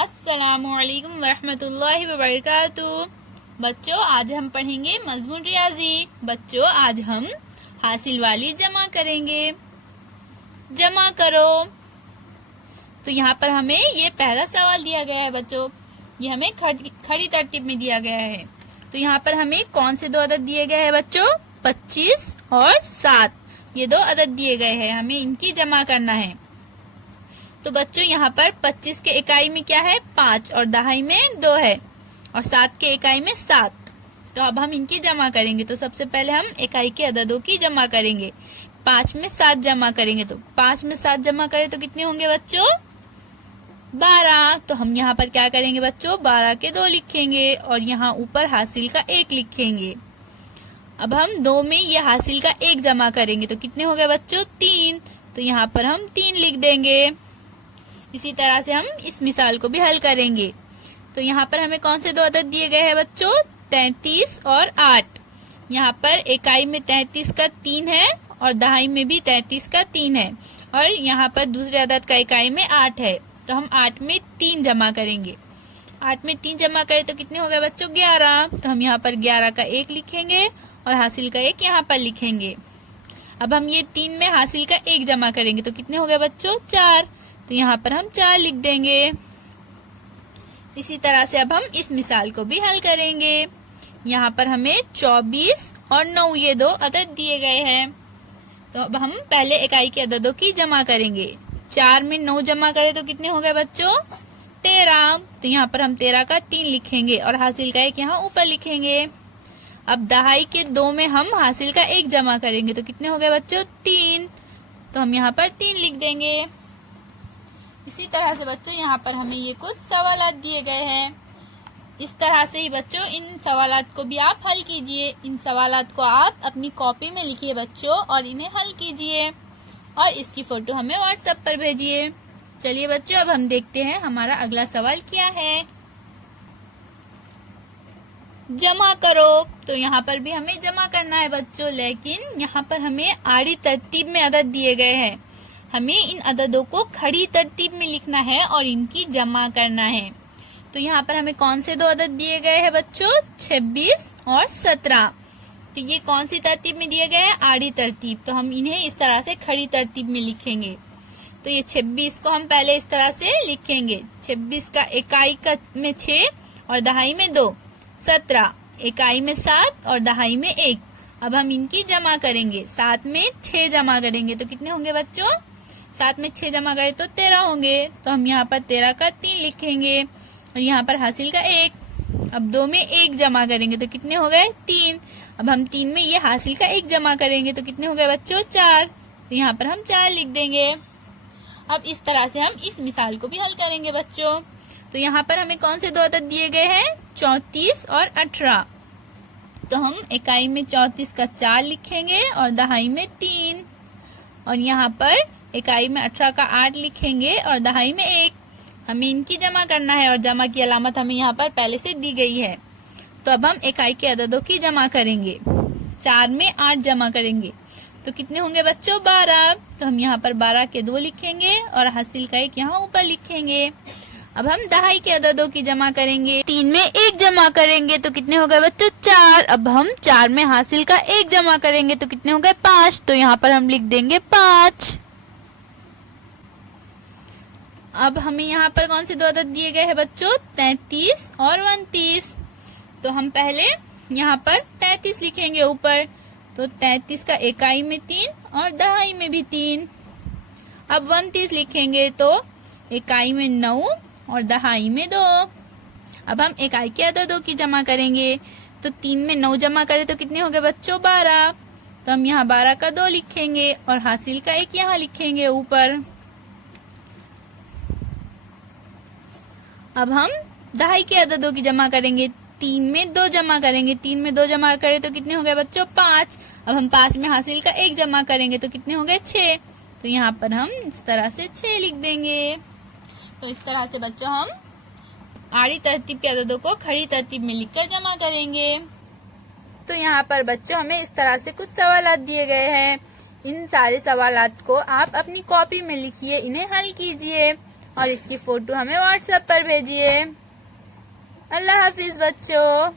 अस्सलामुअलैकुम वरहमतुल्लाहि वबरकातुहू। बच्चों, आज हम पढ़ेंगे मज़मून रियाजी। बच्चों, आज हम हासिल वाली जमा करेंगे। जमा करो। तो यहाँ पर हमें ये पहला सवाल दिया गया है। बच्चों, ये हमें खड़ी तरतीब में दिया गया है। तो यहाँ पर हमें कौन से दो अदद दिए गए हैं बच्चों? 25 और 7। ये दो अदद दिए गए हैं, हमें इनकी जमा करना है। तो बच्चों, यहाँ पर 25 के इकाई में क्या है? 5 और दहाई में 2 है, और 7 के इकाई में 7। तो अब हम इनकी जमा करेंगे। तो सबसे पहले हम इकाई के अददों की जमा करेंगे। 5 में 7 जमा करेंगे। तो 5 में 7 जमा करें तो कितने होंगे बच्चों? 12। तो हम यहाँ पर क्या करेंगे बच्चों? 12 के 2 लिखेंगे और यहाँ ऊपर हासिल का 1 लिखेंगे। अब हम 2 में ये हासिल का 1 जमा करेंगे तो कितने हो गए बच्चों? 3। तो यहाँ पर हम 3 लिख देंगे। इसी तरह से हम इस मिसाल को भी हल करेंगे। तो यहाँ पर हमें कौन से दो अदद दिए गए हैं बच्चों? 33 और 8। यहाँ पर इकाई में 33 का 3 है और दहाई में भी 33 का 3 है, और यहाँ पर दूसरे अदद का इकाई में 8 है। तो हम 8 में 3 जमा करेंगे। 8 में 3 जमा करें तो कितने हो गए बच्चों? 11। तो हम यहाँ पर 11 का 1 लिखेंगे और हासिल का 1 यहाँ पर लिखेंगे। अब हम ये 3 में हासिल का 1 जमा करेंगे तो कितने हो गए बच्चों? 4। तो यहाँ पर हम 4 लिख देंगे। इसी तरह से अब हम इस मिसाल को भी हल करेंगे। यहाँ पर हमें 24 और 9 ये दो अदद दिए गए हैं। तो अब हम पहले इकाई के अददों की जमा करेंगे। 4 में 9 जमा करें तो कितने हो गए बच्चों? 13। तो यहाँ पर हम 13 का 3 लिखेंगे और हासिल का 1 यहाँ ऊपर लिखेंगे। अब दहाई के 2 में हम हासिल का 1 जमा करेंगे तो कितने हो गए बच्चों? 3। तो हम यहाँ पर 3 लिख देंगे। इसी तरह से बच्चों, यहाँ पर हमें ये कुछ सवालात दिए गए हैं। इस तरह से ही बच्चों इन सवालात को भी आप हल कीजिए। इन सवालात को आप अपनी कॉपी में लिखिए बच्चों और इन्हें हल कीजिए, और इसकी फोटो हमें व्हाट्सएप पर भेजिए। चलिए बच्चों, अब हम देखते हैं हमारा अगला सवाल क्या है। जमा करो। तो यहाँ पर भी हमें जमा करना है बच्चों, लेकिन यहाँ पर हमें आड़ी तरतीब में अदद दिए गए हैं। हमें इन अददों को खड़ी तरतीब में लिखना है और इनकी जमा करना है। तो यहाँ पर हमें कौन से दो अदद दिए गए हैं बच्चों? 26 और 17। तो ये कौन सी तरतीब में दिए गए हैं? आड़ी तरतीब। तो हम इन्हें इस तरह से खड़ी तरतीब में लिखेंगे। तो ये 26 को हम पहले इस तरह से लिखेंगे। 26 का इकाई का में 6 और दहाई में 2। 17 इकाई में 7 और दहाई में 1। अब हम इनकी जमा करेंगे। 7 में 6 जमा करेंगे तो कितने होंगे बच्चों? 7 में 6 जमा करें तो 13 होंगे। तो हम यहाँ पर 13 का 3 लिखेंगे और यहाँ पर हासिल का 1। अब 2 में 1 जमा करेंगे तो कितने हो गए? 3। अब हम 3 में ये हासिल का 1 जमा करेंगे तो कितने हो गए बच्चों? 4। तो यहाँ पर हम 4 लिख देंगे। अब इस तरह से हम इस मिसाल को भी हल करेंगे बच्चों। तो यहाँ पर हमें कौन से दो अदद दिए गए हैं? 34 और 18। तो हम इकाई में 34 का 4 लिखेंगे और दहाई में 3, और यहाँ पर इकाई में 18 का 8 लिखेंगे और दहाई में 1। हमें इनकी जमा करना है और जमा की अलामत हमें यहाँ पर पहले से दी गई है। तो अब हम इकाई के अददों की जमा करेंगे। 4 में 8 जमा करेंगे तो कितने होंगे बच्चों? 12। तो हम यहाँ पर 12 के 2 लिखेंगे और हासिल का 1 यहाँ ऊपर लिखेंगे। अब हम दहाई के अददों की जमा करेंगे। 3 में 1 जमा करेंगे तो कितने हो गए बच्चों? 4। अब हम 4 में हासिल का 1 जमा करेंगे तो कितने हो गए? 5। तो यहाँ पर हम लिख देंगे 5। अब हमें यहाँ पर कौन से दो अदद दिए गए हैं बच्चों? 33 और 29। तो हम पहले यहाँ पर 33 लिखेंगे ऊपर। तो 33 का इकाई में 3 और दहाई में भी 3। अब 29 लिखेंगे तो इकाई में 9 और दहाई में 2। अब हम इकाई के अददों की जमा करेंगे। तो 3 में 9 जमा करें तो कितने हो गए बच्चों? 12। तो हम यहाँ 12 का 2 लिखेंगे और हासिल का 1 यहाँ लिखेंगे ऊपर। अब हम दहाई के अददों की जमा करेंगे। 3 में 2 जमा करेंगे। 3 में 2 जमा करें तो कितने हो गए बच्चों? 5। अब हम 5 में हासिल का 1 जमा करेंगे तो कितने हो गए? 6। तो यहाँ पर हम इस तरह से 6 लिख देंगे। तो इस तरह से बच्चों हम आड़ी तरतीब के अददों को खड़ी तरतीब में लिखकर जमा करेंगे। तो यहाँ पर बच्चों हमें इस तरह से कुछ सवालात दिए गए हैं। इन सारे सवालात को आप अपनी कॉपी में लिखिए, इन्हें हल कीजिए और इसकी फोटो हमें व्हाट्सएप पर भेजिए। अल्लाह हाफिज बच्चों।